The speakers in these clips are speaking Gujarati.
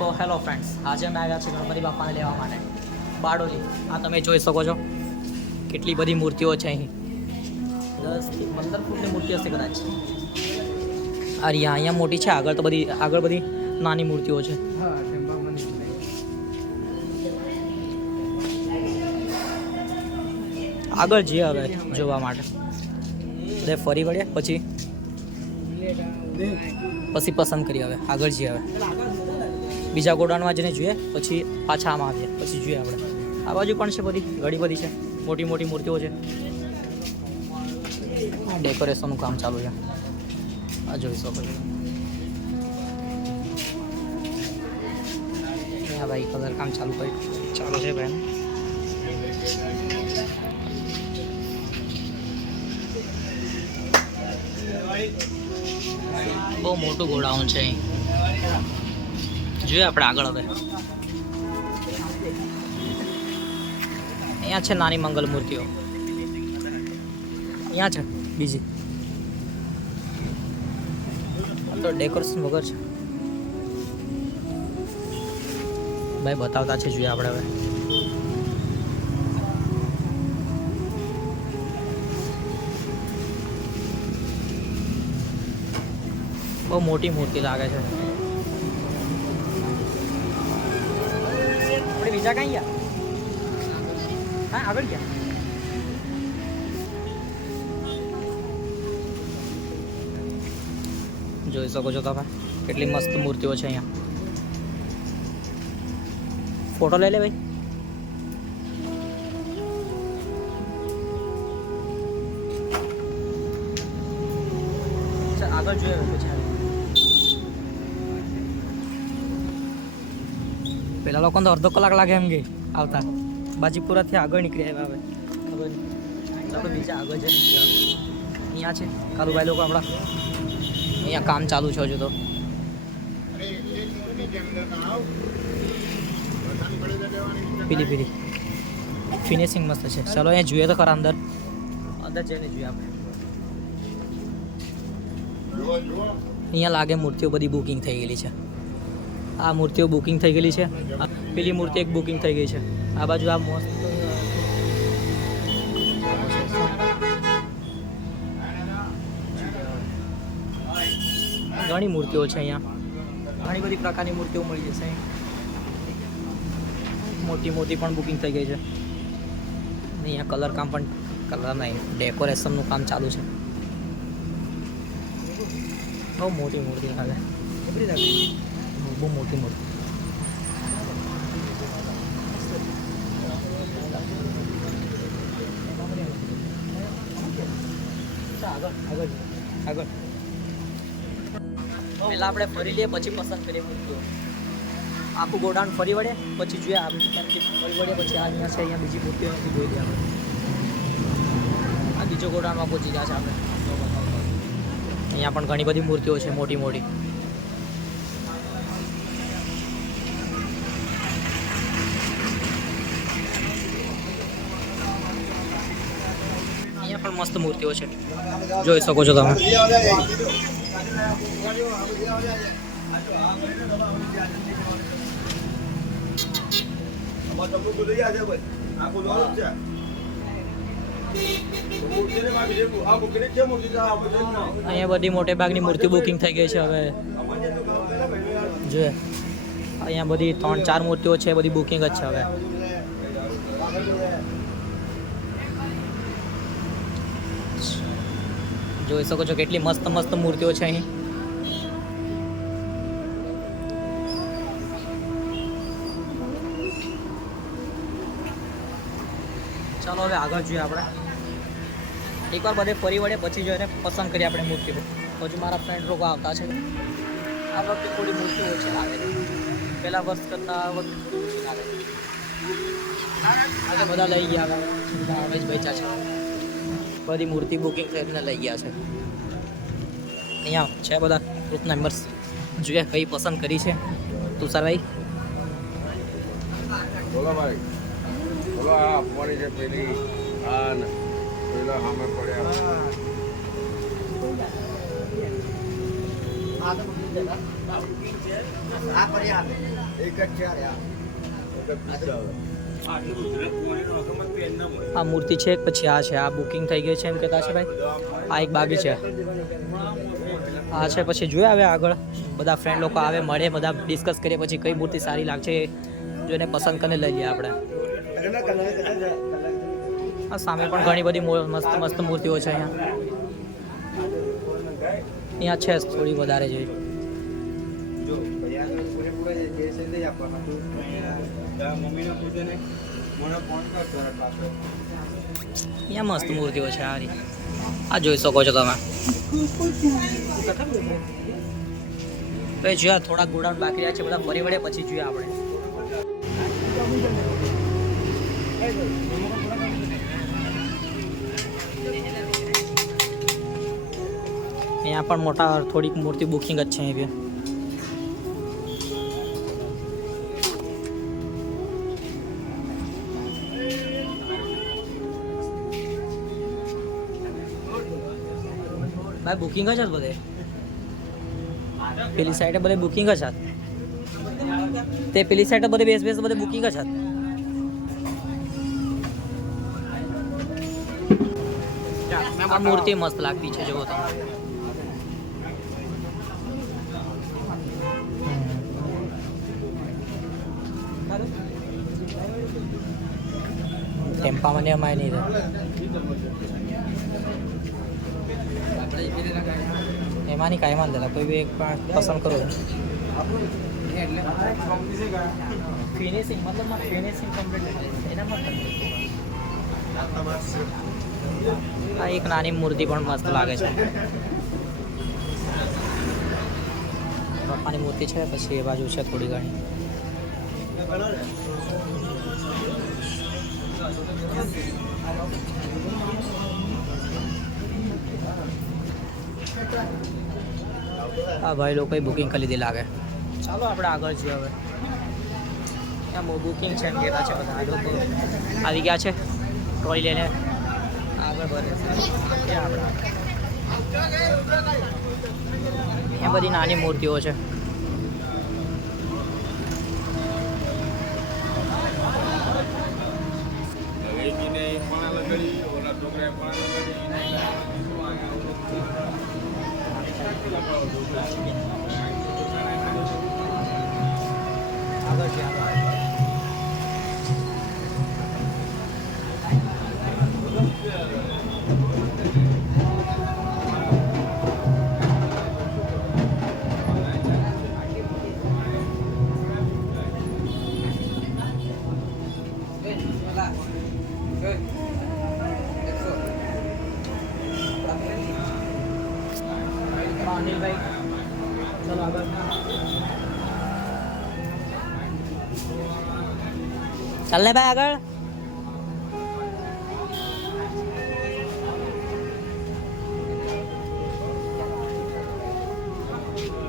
સો હેલો ફ્રેન્ડ્સ, આજે અમે આવ્યા છીએ ગણપતિ બાપાને લેવા માટે બારડોલી. આ તમે જોઈ શકો છો કેટલી બધી મૂર્તિઓ છે અહીં. 10 થી 15 ફૂટની મૂર્તિ હશે કદાચ. આ અહીંયા મોટી છે, આગળ બધી નાની મૂર્તિઓ છે. આગળ જઈએ હવે જોવા માટે. એટલે ફરી વળીએ પછી પસંદ કરીએ. હવે આગળ જઈએ. હવે બીજા ગોડાઉનમાં જઈને જોઈએ, પછી પાછા આમાં આવીએ, પછી જોઈએ આપણે. આ બાજુ પણ છે બધી ઘણી બધી છે, મોટી મોટી મૂર્તિઓ છે. આ ડેકોરેશનનું કામ ચાલુ છે, આ જોઈ શકો છો. હા ભાઈ, કલર કામ ચાલુ છે ભાઈ. બહુ મોટું ગોડાઉન છે અહીં. જોઈએ આપણે આગળ. હવે અહીંયા છે નાની મંગલ મૂર્તિઓ, અહીંયા છે બીજી. તો ડેકોરેશન વગર છે ભાઈ, બતાવતા છે. જોઈએ આપણે હવે. બહુ મોટી મૂર્તિ લાગે છે. આપણે બીજા કઈ ગયા? હા, આગળ ગયા. જોઈ શકો છો તમે કેટલી મસ્ત મૂર્તિઓ છે અહીંયા. ફોટો લઈ લે ભાઈ. આગળ જોઈએ પછી. પેલા લોકોને તો અડધો કલાક લાગે એમ કે આવતા. બાજીપુરાથી આગળ નીકળી આવ્યા. હવે આપણે બીજા આગળ જઈ નીકળ્યા. અહીંયા છે કાલુભાઈ લોકો આપણા. અહીંયા કામ ચાલુ છે હજુ તો. પીલી ફિનિશિંગ મસ્ત છે. ચાલો અહીંયા જોઈએ તો ખરા. અંદર જઈને જોઈએ આપણે. અહીંયા લાગે મૂર્તિઓ બધી બુકિંગ થઈ ગયેલી છે. આ મૂર્તિઓ બુકિંગ થઈ ગયેલી છે. પેલી મૂર્તિ એક બુકિંગ થઈ ગઈ છે. આ બાજુ આ મસ્ત ઘણી મૂર્તિઓ છે અહીંયા. ઘણી બધી પ્રકારની મૂર્તિઓ મળી જશે અહીં. મોટી પણ બુકિંગ થઈ ગઈ છે. અહીંયા કલર નહીં, ડેકોરેશનનું કામ ચાલુ છે. બહુ મોટી મૂર્તિ લાગે. બહુ મોટી મૂર્તિ. આગળ પહેલાં આપણે ફરી લઈએ, પછી પસંદ કરીએ મૂર્તિઓ. આખું ગોડાઉન ફરી વળે, પછી જોઈએ. આ દુકાનથી ફરી વળે, પછી અહીંયા છે. અહીંયા બીજી મૂર્તિઓ જોઈ લઈએ આપણે. આ બીજો ગોડાઉનમાં પહોંચી ગયા છે આપણે. અહીંયા પણ ઘણી બધી મૂર્તિઓ છે, મોટી. અહીંયા પણ મસ્ત મૂર્તિઓ છે, જોઈ શકો છો તમે. અહીંયા બધી મોટે ભાગની મૂર્તિ બુકિંગ થઈ ગઈ છે. હવે જોઈએ અહીંયા બધી 3-4 મૂર્તિઓ છે, બધી બુકિંગ જ છે. હવે જોઈ શકો છો કેટલી મસ્ત મૂર્તિઓ છે અહીં. ચાલો હવે આગળ જોઈએ આપણે. એકવાર બધે ફરી વળે, પછી જોઈને પસંદ કરીએ આપણે મૂર્તિઓ. હજુ મારા ફ્રેન્ડ લોકો આવતા છે. આ વખતે થોડી મૂર્તિ ઓછી લાગે છે, પહેલા વર્ષ કરતાં આ વખતે ઓછી લાગે છે. આજે બધા લઈ ગયા. હવે બચ્યા છે. બધી મૂર્તિ બુકિંગ કરીને લઈ ગયા છે. અહીંયા છે બધા ગ્રુપ મેમ્બર્સ. જોઈએ કઈ પસંદ કરી છે. તુષારભાઈ બોલો ભાઈ, બોલો. આ આપવાની છે પેલી. આ પેલા સામે પડ્યા. આ મૂર્તિ છે પછી આ છે, આ બુકિંગ થઈ ગઈ છે એમ કહેતા છે ભાઈ. આ એક બાકી છે, આ છે. પછી જોઈએ હવે આગળ બધા ફ્રેન્ડ લોકો આવે, મળે, બધા ડિસ્કસ કરીએ પછી કઈ મૂર્તિ સારી લાગશે જોઈને પસંદ કરીને લઈ લઈએ આપણે. આ સામે પણ ઘણી બધી મસ્ત મસ્ત મૂર્તિઓ છે અહીંયા છે થોડી વધારે છે. અહીંયા મસ્ત મૂર્તિઓ છે આ જોઈ શકો છો તમે. ભાઈ જોયા થોડા ગોડાઉન બાકી રહ્યા છે, બધા ફરી વળે પછી જોઈએ આપણે. અહીંયા પણ મોટા થોડીક મૂર્તિ બુકિંગ જ છે અહીંયા. ભાઈ બુકિંગ જ હતું બધે, પેલી સાઈડે બધે બુકિંગ જ હતું, તે પેલી સાઈડે બધે બેસ બધે બુકિંગ જ હતું. આ મૂર્તિ મસ્ત લાગતી છે જુઓ તમે. ટેમ્પામાં ને અમાય નહીં એમાંની કાંઈ વાંધો નહીં, કોઈ બી એક પસંદ કરો. ફિનિશિંગ મતલબ ફિનિશિંગ કમ્પ્લીટ એનામાં. આ એક નાની મૂર્તિ પણ મસ્ત લાગે છે, બાપાની મૂર્તિ છે. પછી એ બાજુ છે થોડી ઘણી. હા ભાઈ લોકોએ બુકિંગ કરી લીધી લાગે. ચાલો આપણે આગળ જઈએ હવે. ત્યાં બુકિંગ છે એમ કહેતા છે બધા લોકો આવી ગયા છે ટ્રોલી લઈને આગળ વધે છે. એ બધી નાની મૂર્તિઓ છે. અનિલભાઈ ચલો આગળ. ચાલ ને ભાઈ આગળ.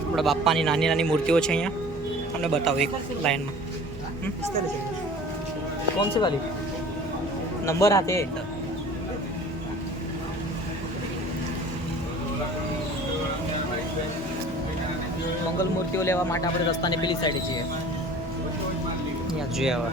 આપણા બાપાની નાની નાની મૂર્તિઓ છે અહીંયા, તમને બતાવો એક લાઈનમાં. કોણ છે વાલી નંબર આતે મંગલ મૂર્તિઓ લેવા માટે આપણે રસ્તાની પેલી સાઈડે છીએ. અહીંયા જોઈએ હવે.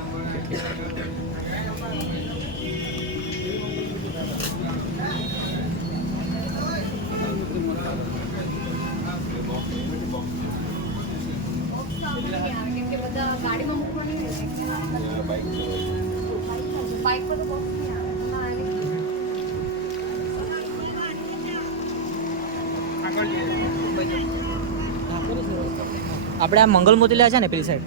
આપણે આ મંગલ મોતી લેવા છે ને પેલી સાઈડ.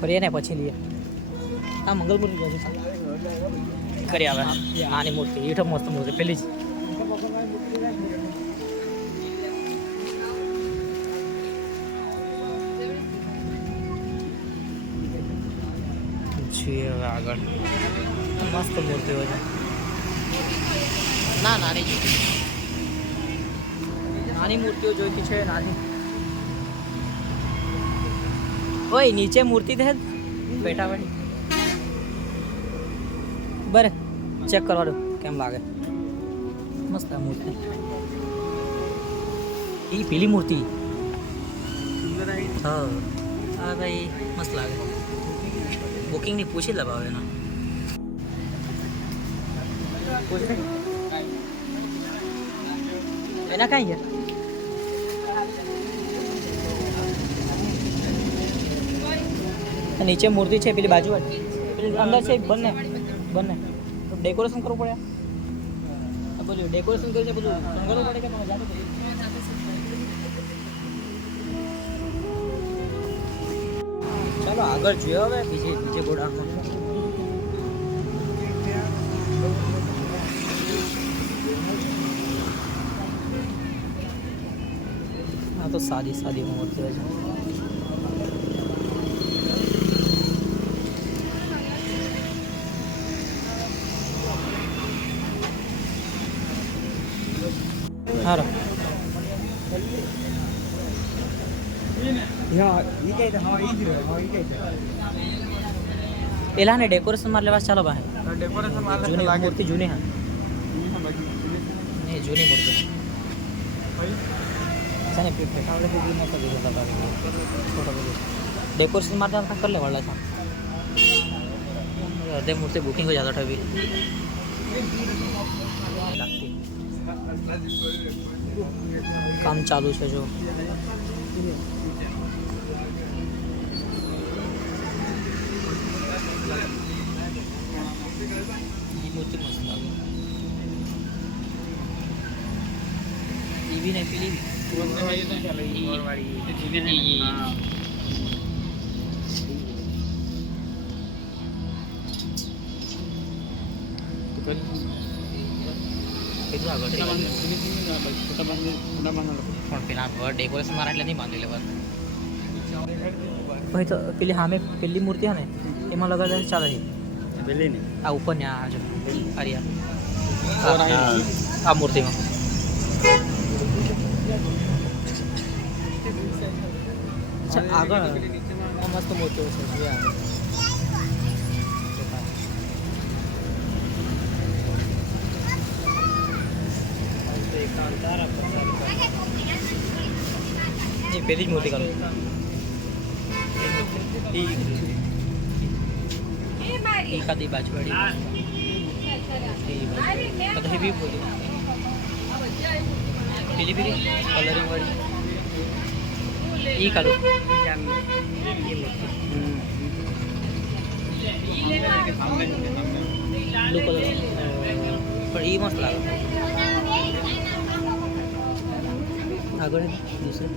કરીએ ને પછી લઈએ. આ મંગલ મૂર્તિ કરી આવે નાની મૂર્તિ એ તો મસ્ત મૂર્તિ પેલી જ. છીએ હવે આગળ મસ્ત મૂર્તિઓ છે. ના નાની નાની મૂર્તિઓ જોઈતી છે નાની. ઓય નીચે મૂર્તિ દે પેટાવાળી બરે ચેક કરવા દો કેમ લાગે મસ્ત આ મૂર્તિ એ પેલી મૂર્તિ હા હા ભાઈ મસ્ત લાગે બુકિંગની પૂછી લે ભાવ એના એના કાંઈ ગયા નીચે મૂર્તિ છે પેલી બાજુ પેલી અંદર છે બંને ડેકોરેશન કરવું પડે બધું ડેકોરેશન કરી છે બધું સંભાળવું પડે કે તમે જાતે ચાલો આગળ જોઈએ હવે બીજે ગોડાઉનમાં હા તો સાદી મૂર્તિ છે હારો પેલા ને ડેકોરેશન માં લેવા ચાલો ભાઈ જૂની મૂર્તિ જૂની હા નહીં જૂની મૂર્તિ સાને પેટાવડે સુધી મત દીધો ફોટો ડેકોરેશન માટે कर ले वाला था अरे मूर्ति बुकिंग हो जाता था अभी काम चालू है जो मूर्ति मस्त लागे ये भी नहीं पीली डेकोरेशन मारा એટલે નહીં બાંધી લેવા ભાઈ તો પેલી સામે પેલી મૂર્તિ હે ને એમાં લગાડે ચાલે પેલી ને આ ઉપર ને આ જો આરિયા આ મૂર્તિમાં આગળ મસ્ત મૂર્તિઓ છે ये पहली मूर्ति का का दी बाजवाड़ी पता है भी बोली पीली पीली कलरिंग वाली ये कलर ब्लू कलर पर ये मस्त लगा આગળ दूसरे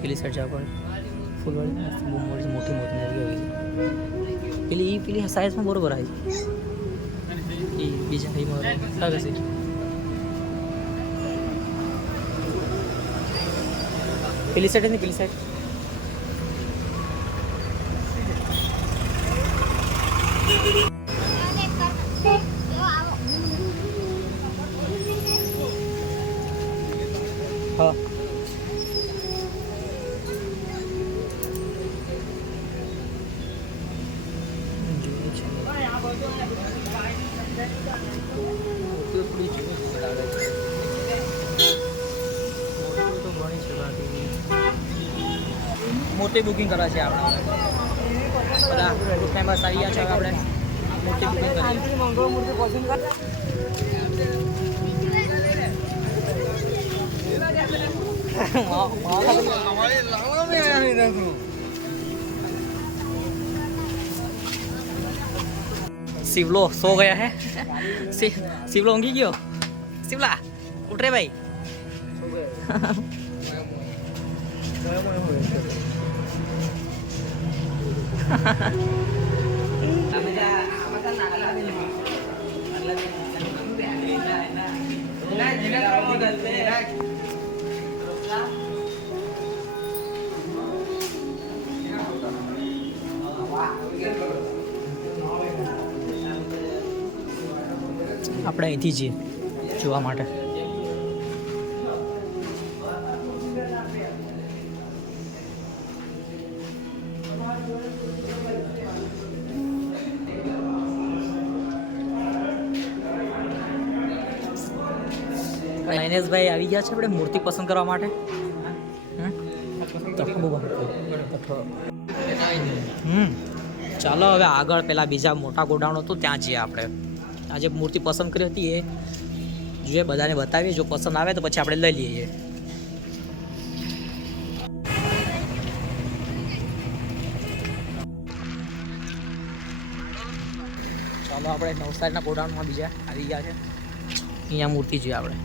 પેલી સાઈડ જવા પડે ફૂલવાળી બહુ મોટી મોટી આવી પેલી સાઈઝમાં બરોબર આવી એ બીજા ભાઈમાં લાગે છે પેલી સાઈડ ને પેલી સાઈડ हाँ मूर्ति बुकिंग करा છે આપણે બધા ટાઈમ બસ આવી ગયા છે આપણે મૂર્તિ બુકિંગ કરી મંગળ મૂર્તિ પસંદ કર शिवलो सो गया है शिवलो ઊંઘી ગયો शिवला उठ रे भाई આપણે અહીંથી જઈએ જોવા માટે નયનેશભાઈ આવી ગયા છે આપણે મૂર્તિ પસંદ કરવા માટે. ચાલો હવે આગળ પેલા બીજા મોટા ગોડાઉન હતું ત્યાં જઈએ આપણે. આજે મૂર્તિ પસંદ કરી હતી એ જોઈએ, બધાને બતાવીએ, જો પસંદ આવે તો પછી આપણે લઈ લઈએ. ચાલો આપણે નવસારીના ગોડાઉનમાં બીજા આવી ગયા છે. અહીંયા મૂર્તિ જોઈએ આપણે.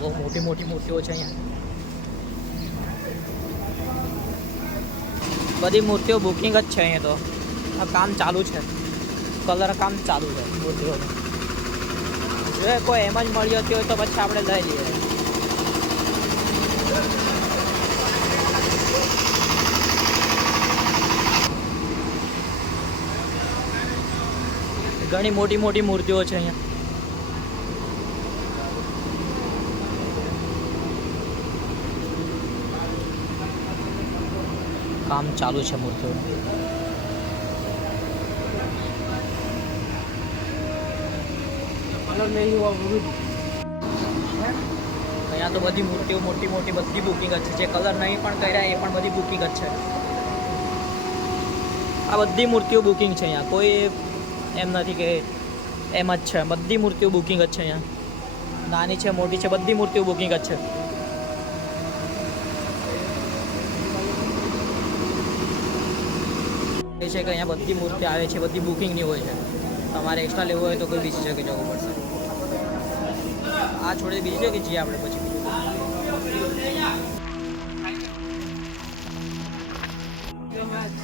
બહુ મોટી મોટી મૂર્તિઓ છે અહીંયા. બધી મૂર્તિઓ બુકિંગ જ છે અહીંયા. તો આ કામ ચાલુ છે, કલર કામ ચાલુ છે મૂર્તિઓનું. જો કોઈ એમ જ મળી જતી હોય તો પછી આપણે લઈ લઈએ. ઘણી મોટી મોટી મૂર્તિઓ છે અહીંયા. કામ ચાલુ છે મૂર્તિઓ. અહીંયા તો બધી મૂર્તિઓ મોટી મોટી બધી બુકિંગ જ છે. જે કલર નહીં પણ કર્યા એ પણ બધી બુકિંગ જ છે. આ બધી મૂર્તિઓ બુકિંગ છે અહીંયા. કોઈ એમ નથી કે એમ જ છે. બધી મૂર્તિઓ બુકિંગ જ છે અહીંયા. નાની છે મોટી છે બધી મૂર્તિઓ બુકિંગ જ છે. એ છે કે અહીંયા બધી મૂર્તિ આવે છે, બધી બુકિંગની હોય છે. તમારે એક્સ્ટ્રા લેવું હોય તો કોઈ બીજી જગ્યાએ જવું પડશે. આ છોડી બીજી જગ્યાએ જઈએ આપણે પછી.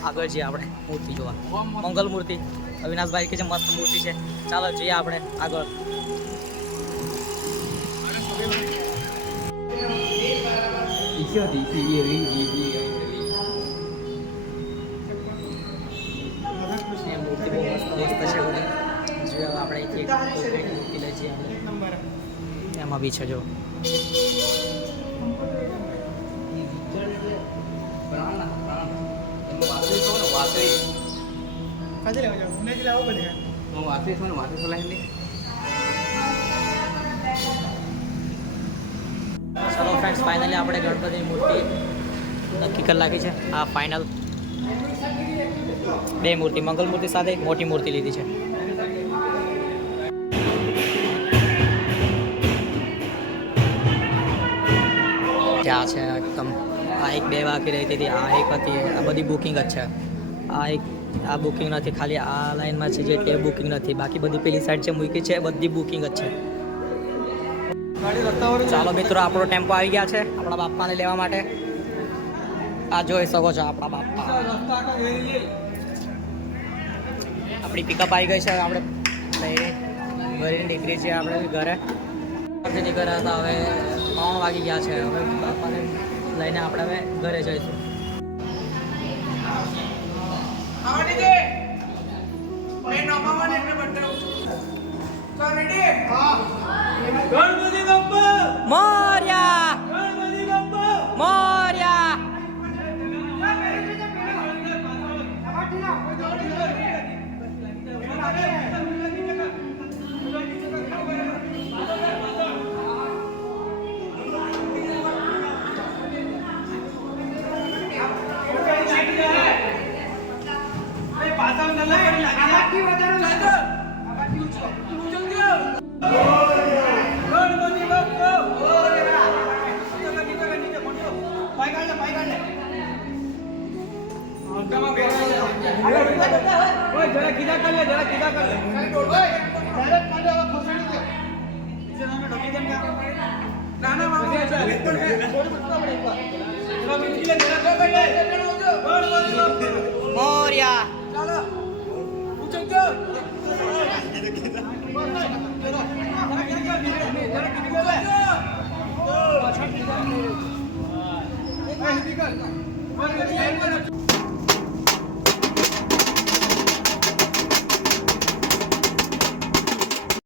આગળ જઈએ આપણે મૂર્તિ જોવા. મંગલ મૂર્તિ અવિનાશભાઈ કે જે મસ્ત મૂર્તિ છે. ચાલો જઈએ આપણે આગળ. મૂર્તિ બહુ મસ્ત છે બધી. જો આપણે એક મૂર્તિ લઈ જઈએ આપણે. એમાં બી છે જો. ચલો ફ્રેન્ડ્સ, ફાઇનલી આપણે ગણપતિની મૂર્તિ નક્કી કરી નાખી છે. આ ફાઇનલ બે મૂર્તિ, મંગલ મૂર્તિ સાથે એક મોટી મૂર્તિ લીધી છે. ત્યાં છે એકદમ. આ એક બે બાકી રહી હતી, આ એક હતી. આ બધી બુકિંગ જ છે. આ બુકિંગ નથી, ખાલી આ લાઈનમાં છે જે તે બુકિંગ નથી. બાકી બધી પેલી સાઈડ છે મૂકી છે બધી બુકિંગ જ છે. ચાલો મિત્રો, આપણો ટેમ્પો આવી ગયા છે આપણા બાપ્પાને લેવા માટે. આ જોઈ શકો છો આપણા બાપ્પા. આપણી પિકઅપ આવી ગઈ છે. આપણે ઘરે નીકળી છીએ આપણે ઘરે. નીકળ્યા હતા, હવે 3 વાગી ગયા છે. હવે બાપાને લઈને આપણે હવે ઘરે જઈશું. મોર્યા મોર્યા. મોર્યા.